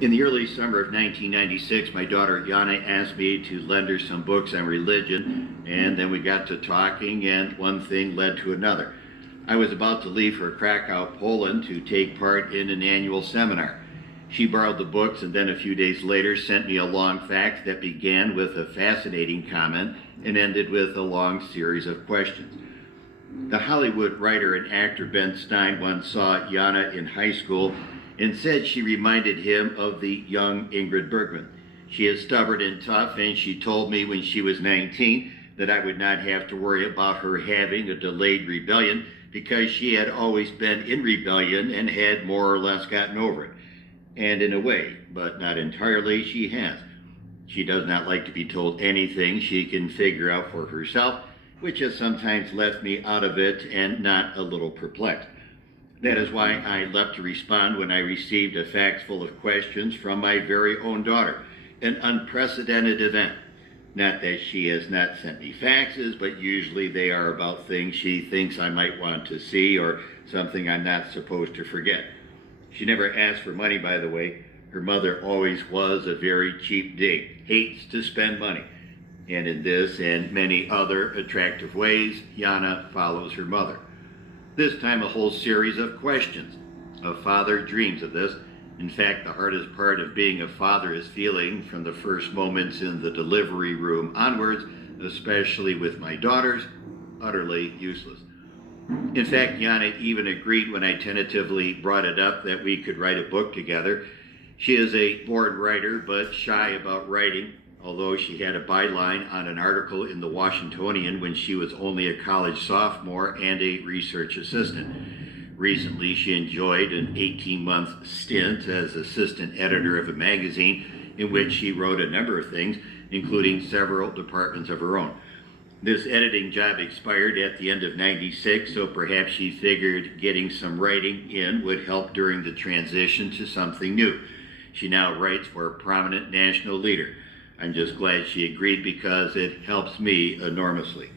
In the early summer of 1996, my daughter Jana asked me to lend her some books on religion, and then we got to talking, and one thing led to another. I was about to leave for Krakow, Poland to take part in an annual seminar. She borrowed the books and then a few days later sent me a long fax that began with a fascinating comment and ended with a long series of questions. The Hollywood writer and actor Ben Stein once saw Jana in high school and said she reminded him of the young Ingrid Bergman. She is stubborn and tough, and she told me when she was 19 that I would not have to worry about her having a delayed rebellion because she had always been in rebellion and had more or less gotten over it. And in a way, but not entirely, she has. She does not like to be told anything she can figure out for herself, which has sometimes left me out of it and not a little perplexed. That is why I leapt to respond when I received a fax full of questions from my very own daughter, an unprecedented event. Not that she has not sent me faxes, but usually they are about things she thinks I might want to see or something I'm not supposed to forget. She never asked for money, by the way. Her mother always was a very cheap date, hates to spend money. And in this and many other attractive ways, Jana follows her mother. This time a whole series of questions. A father dreams of this. In fact, the hardest part of being a father is feeling from the first moments in the delivery room onwards, especially with my daughters, utterly useless. In fact, Jana even agreed when I tentatively brought it up that we could write a book together. She is a born writer, but shy about writing, although she had a byline on an article in the Washingtonian when she was only a college sophomore and a research assistant. Recently, she enjoyed an 18-month stint as assistant editor of a magazine in which she wrote a number of things, including several departments of her own. This editing job expired at the end of '96, so perhaps she figured getting some writing in would help during the transition to something new. She now writes for a prominent national leader. I'm just glad she agreed because it helps me enormously.